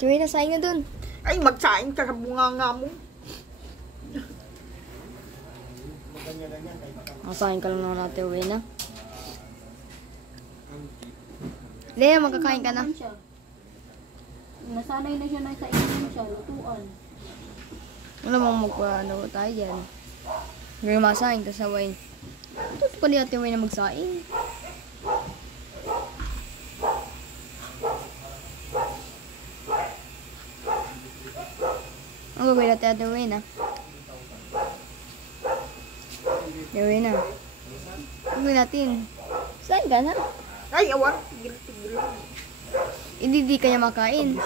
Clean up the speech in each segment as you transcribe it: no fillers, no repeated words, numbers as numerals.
Tuwi na saing na dun. Ay, magsaing ka sa bunganga mo. Masaing ka lang naman natin, uwi na. Lea, magkakain ka na. Nasanay na siya na sa inom siya, lutuan. Wala mong magpa-ano tayo dyan. Ngayon masaing ka sa wine. Ito pa niya natin wine na magsaing. Ang gagawin natin natin wine na. Gawin na. Ang gawin natin. Saing ka na. Ay, awan. Tigil-tigil lang. Hindi ka niya makain.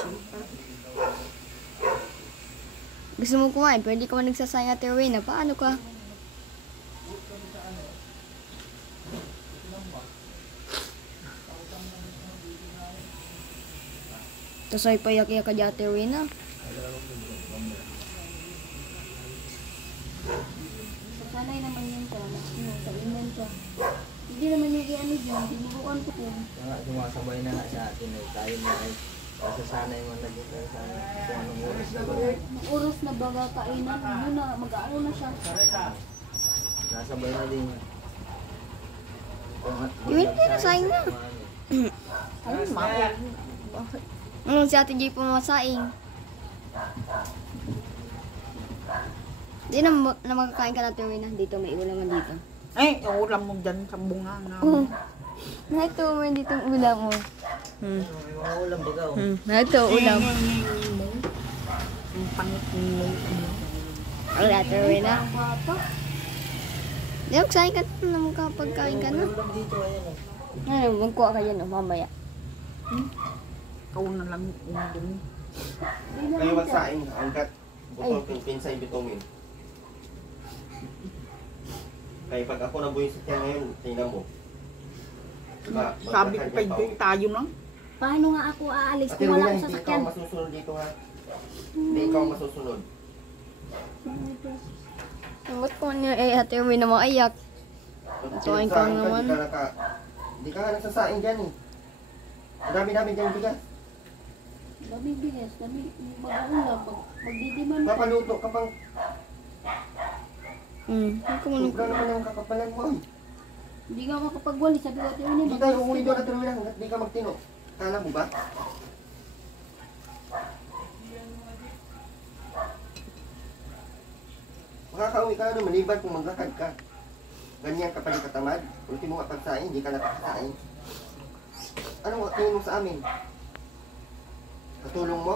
Gusto mo kumain, pero hindi ka man nagsasayang at na. Paano ka? Tapos ay payak-iyak ka dyan at na. Sanay naman yun siya. Sa inom siya. Hindi naman niya i-ano dyan. Dinuruan ko po. Sumasabay na nga sa atin eh. Tayo na ay kasasanay mo na dito sa kung anong oras na ba. Nung oras na baga kainan, yun na, mag-aano na siya. Nasabay na din. Iwin ka na, sayang na. Ay, mako. Si Ate Jay pumasaing. Hindi na magkakain ka natin na. Dito may ulam man dito. Ay, ulam mo dyan sa bunganga Oh. mo. Nakito mo dito ang ulam mo. May mga ulam baga oh. Nakito ulam. Ang pangit mo. Ang later na. Ang bata. Di magsaing ka na magkapagkain ka na. Ulam dito ayan oh. Ano, magkuha ka dyan mamaya. Ikaw na lang dun. Kayo magsaing hanggat butol pinsay bitumin. Kaya pag ako nabuhin sa tiyan ngayon, tingnan mo. Diba, Sabi ko kay Joy, tayo lang. Paano nga ako aalis Ate kung wala Rina, akong hindi ikaw sasakyan? ang masusunod dito ha. Hindi ikaw ang masusunod. Ba't ko niya Ate Uwi na maiyak? Pag Tuwain ka pinagsaing naman. Hindi ka nga nagsasaing dyan eh. Ang dami-dami dyan bigas. Dami bigas, dami mag-ulam, magdidiman ka. Papaluto ka pang Hindi ko man. sobra naman ang kakapalan mo. Hindi nga makapagwali, sabi ko ate Rina. Hindi tayo uuwi doon at Rina hanggat di ka magtino. Kala mo ba? Makakauwi ka na maliban kung maglakad ka. Ganyan ka pa rin katamad. Ultimo nga pagsaing, hindi ka nakakasaing. Ano mo tingin mo sa amin? Katulong mo?